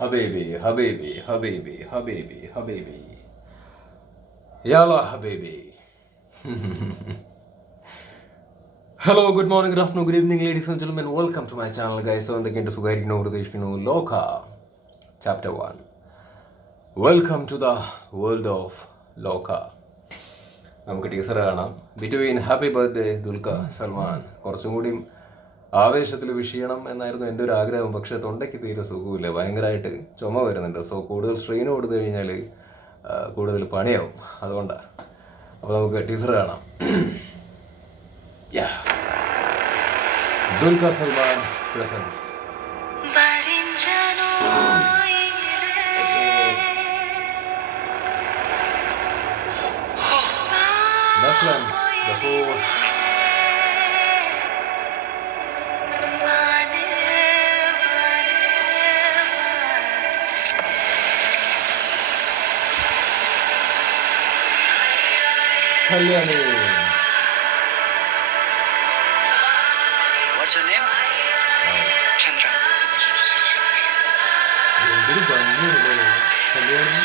Habibi, Habibi, Habibi, Habibi, Habibi. Yalla Habibi. Hello, good morning, good afternoon, good evening, ladies and gentlemen. Welcome to my channel, guys. So, Loka, Chapter 1. Welcome to the world of Loka. നമുക്ക് teacher കാണാം. Between happy birthday Dulquer Salman. കുറച്ചും കൂടി ആവേശത്തിൽ വിഷയണം എന്നായിരുന്നു എൻ്റെ ഒരു ആഗ്രഹം. പക്ഷേ തൊണ്ടയ്ക്ക് തീരെ സുഖമില്ല, ഭയങ്കരമായിട്ട് ചുമ വരുന്നുണ്ട്. സോ കൂടുതൽ സ്ട്രെയിൻ കൊടുത്തു കഴിഞ്ഞാൽ കൂടുതൽ പണിയാവും, അതുകൊണ്ടാണ്. അപ്പോൾ നമുക്ക് ടീച്ചർ കാണാം. Dulquer Salmaan presence. Naslan, the four. Kalyani. What's your name? Chandra. Very banging. Kalyani.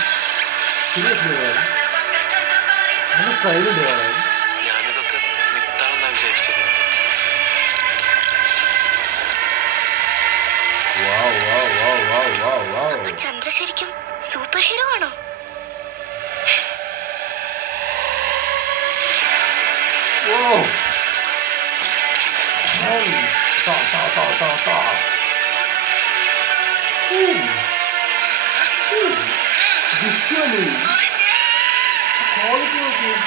Seriously, man. I'm style it, man. ഞാനിതൊക്കെ മിത്താണെന്നാണ് വിചാരിച്ചിരുന്നത്. ചന്ദ്ര ശരിക്കും സൂപ്പർ ഹീറോ ആണോ? Visually, quality of it.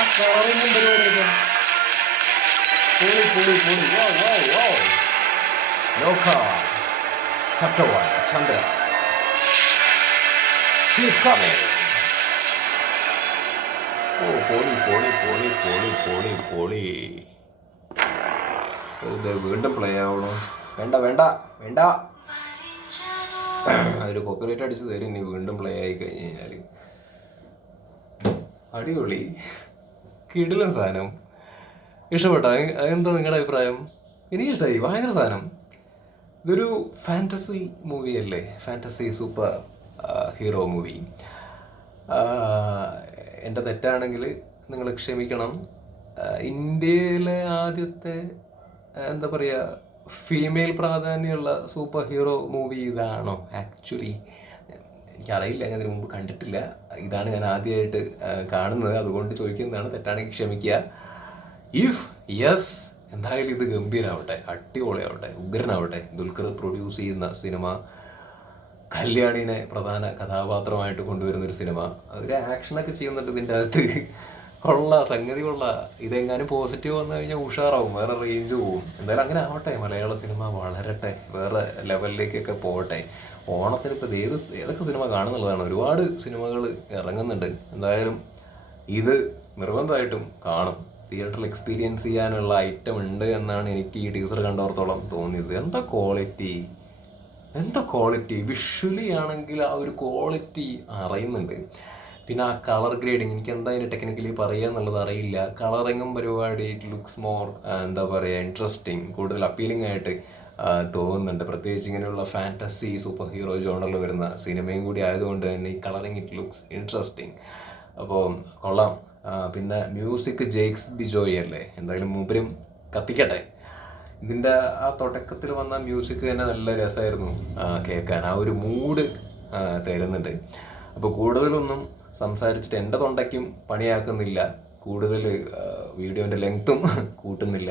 ആ കളറിനും പരിപാടിയൊക്കെ പൊളി. Wow. Loka, Chapter 1, Chandra. She's coming. Oh, പൊളി. ഇത് വീണ്ടും പ്ലേ ആവണോ? വേണ്ട. ഒരു കോപ്പിറൈറ്റ് അടിച്ച് തരും ഇനി വീണ്ടും പ്ലേ ആയി കഴിഞ്ഞ് കഴിഞ്ഞാൽ. അടിപൊളി, കിടിലൻ സാധനം. ഇഷ്ടപ്പെട്ടോ? എന്താ നിങ്ങളുടെ അഭിപ്രായം? എനിക്കിഷ്ടമായി, ഭയങ്കര സാധനം. ഇതൊരു ഫാൻറ്റസി മൂവി അല്ലേ, ഫാൻറ്റസി സൂപ്പർ ഹീറോ മൂവി. എൻ്റെ തെറ്റാണെങ്കിൽ നിങ്ങൾ ക്ഷമിക്കണം. ഇന്ത്യയിലെ ആദ്യത്തെ എന്താ പറയുക, ഫീമെയിൽ പ്രാധാന്യമുള്ള സൂപ്പർ ഹീറോ മൂവി ഇതാണോ? ആക്ച്വലി എനിക്കറിയില്ല, ഞാൻ ഇതിനു മുമ്പ് കണ്ടിട്ടില്ല. ഇതാണ് ഞാൻ ആദ്യമായിട്ട് കാണുന്നത്, അതുകൊണ്ട് ചോദിക്കുന്നതാണ്. തെറ്റാണെങ്കിൽ ക്ഷമിക്കുക. ഇഫ് യെസ്, എന്തായാലും ഇത് ഗംഭീരമാവട്ടെ, അടിപൊളിയാവട്ടെ, ഉഗ്രനാവട്ടെ. ദുൽഖർ പ്രൊഡ്യൂസ് ചെയ്യുന്ന സിനിമ, കല്യാണിനെ പ്രധാന കഥാപാത്രമായിട്ട് കൊണ്ടുവരുന്നൊരു സിനിമ. ഒരു ആക്ഷനൊക്കെ ചെയ്യുന്നുണ്ട് ഇതിൻ്റെ അകത്ത്. സംഗതി കൊള്ള. ഇതെങ്ങാനും പോസിറ്റീവ് വന്നു കഴിഞ്ഞാൽ ഉഷാറാവും, വേറെ റേഞ്ച് പോവും. എന്തായാലും അങ്ങനെ ആവട്ടെ, മലയാള സിനിമ വളരട്ടെ, വേറെ ലെവലിലേക്കൊക്കെ പോകട്ടെ. ഓണത്തിന് ഇപ്പോൾ ഏതൊക്കെ സിനിമ കാണുന്നുള്ളതാണ്. ഒരുപാട് സിനിമകൾ ഇറങ്ങുന്നുണ്ട്. എന്തായാലും ഇത് നിർബന്ധമായിട്ടും കാണും. തിയേറ്ററിൽ എക്സ്പീരിയൻസ് ചെയ്യാനുള്ള ഐറ്റം ഉണ്ട് എന്നാണ് എനിക്ക് ഈ ടീസർ കണ്ടോർത്തോളം തോന്നിയത്. എന്താ ക്വാളിറ്റി വിഷ്വലി ആണെങ്കിൽ ആ ഒരു ക്വാളിറ്റി അറിയുന്നുണ്ട്. പിന്നെ ആ കളർ ഗ്രേഡിങ്, എനിക്ക് എന്താ അതിന് ടെക്നിക്കലി പറയുക എന്നുള്ളത് അറിയില്ല. കളറിങ്ങും പരിപാടി, ഇറ്റ് ലുക്സ് മോർ എന്താ പറയുക, ഇൻട്രസ്റ്റിംഗ്, കൂടുതൽ അപ്പീലിംഗ് ആയിട്ട് തോന്നുന്നുണ്ട്. പ്രത്യേകിച്ച് ഇങ്ങനെയുള്ള ഫാൻറ്റസി സൂപ്പർ ഹീറോ ജോണറിൽ വരുന്ന സിനിമയും കൂടി ആയതുകൊണ്ട് തന്നെ ഈ കളറിങ് ഇറ്റ് ലുക്സ് ഇൻട്രസ്റ്റിംഗ്. അപ്പോൾ കൊള്ളാം. പിന്നെ മ്യൂസിക് ജെയ്ക്സ് ബിജോയ് അല്ലേ, എന്തായാലും മൂപ്പരും കത്തിക്കട്ടെ. ഇതിൻ്റെ ആ തുടക്കത്തിൽ വന്ന മ്യൂസിക് തന്നെ നല്ല രസമായിരുന്നു കേൾക്കാൻ. ആ ഒരു മൂഡ് തരുന്നുണ്ട്. അപ്പോൾ കൂടുതലൊന്നും സംസാരിച്ചിട്ട് എൻ്റെ തൊണ്ടയ്ക്കും പണിയാക്കുന്നില്ല, കൂടുതൽ വീഡിയോൻ്റെ ലെങ്ത്തും കൂട്ടുന്നില്ല.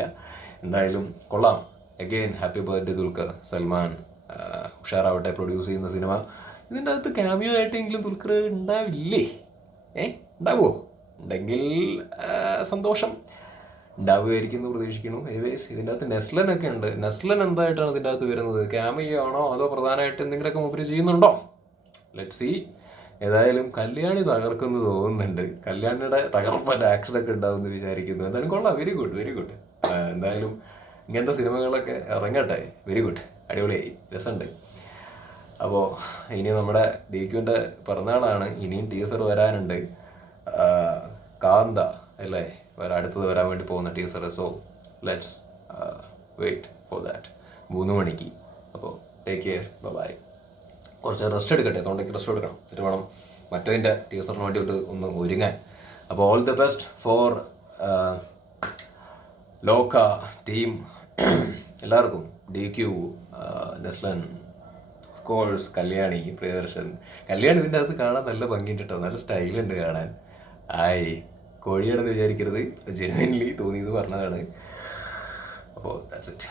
എന്തായാലും കൊള്ളാം. Again happy birthday Dulquer Salmaan. ഉഷാറാവട്ടെ പ്രൊഡ്യൂസ് ചെയ്യുന്ന സിനിമ. ഇതിൻ്റെ അകത്ത് ക്യാമിയോ ആയിട്ടെങ്കിലും ദുൽഖർ ഉണ്ടാവില്ലേ? ഉണ്ടാവുമോ? ഉണ്ടെങ്കിൽ സന്തോഷം. ഉണ്ടാവുമായിരിക്കും എന്ന് പ്രതീക്ഷിക്കുന്നു. എനിവേസ്, ഇതിൻ്റെ അകത്ത് നെസ്ലനൊക്കെ ഉണ്ട്. നെസ്ലൻ എന്തായിട്ടാണ് ഇതിൻ്റെ അകത്ത് വരുന്നത്? ക്യാമിയോ ആണോ അതോ പ്രധാനമായിട്ട് എന്തെങ്കിലുമൊക്കെ മൂപ്പര് ചെയ്യുന്നുണ്ടോ? Let see. ഏതായാലും കല്യാണി തകർക്കുന്നു തോന്നുന്നുണ്ട്. കല്യാണിയുടെ തകർപ്പൻ്റെ ആക്ഷനൊക്കെ ഉണ്ടാവുമെന്ന് വിചാരിക്കുന്നു. എന്തായാലും കൊള്ളാം, വെരി ഗുഡ്. എന്തായാലും ഇങ്ങനത്തെ സിനിമകളൊക്കെ ഇറങ്ങട്ടെ. വെരി ഗുഡ്, അടിപൊളിയായി, രസമുണ്ട്. അപ്പോൾ ഇനി നമ്മുടെ ഡിക്യുവിൻ്റെ പിറന്നാളാണ്, ഇനിയും ടീസർ വരാനുണ്ട്. കാന്ത അല്ലേ അടുത്തത് വരാൻ വേണ്ടി പോകുന്ന teaser. So let's wait for that. 3 മണിക്ക്. അപ്പോൾ ടേക്ക് കെയർ, ബൈ. കുറച്ച് റെസ്റ്റ് എടുക്കട്ടെ, തൊണ്ടയ്ക്ക് റെസ്റ്റ് എടുക്കണം, എന്നിട്ട് വേണം മറ്റതിൻ്റെ ടീസറിന് വേണ്ടിയിട്ട് ഒന്ന് ഒരുങ്ങാൻ. അപ്പോൾ ഓൾ ദി ബെസ്റ്റ് ഫോർ ലോക ടീം എല്ലാവർക്കും. DQ, Naslen, of course Kalyani, Priyadarshan. Kalyani ഇതിൻ്റെ അകത്ത് കാണാൻ നല്ല ഭംഗിയുണ്ട് കേട്ടോ, നല്ല സ്റ്റൈലുണ്ട് കാണാൻ. കോഴിയാണെന്ന് വിചാരിക്കരുത്, ജെനുവൻലി തോന്നിയത് പറഞ്ഞതാണ്. അപ്പോൾ ദാറ്റ്സ് ഇറ്റ്.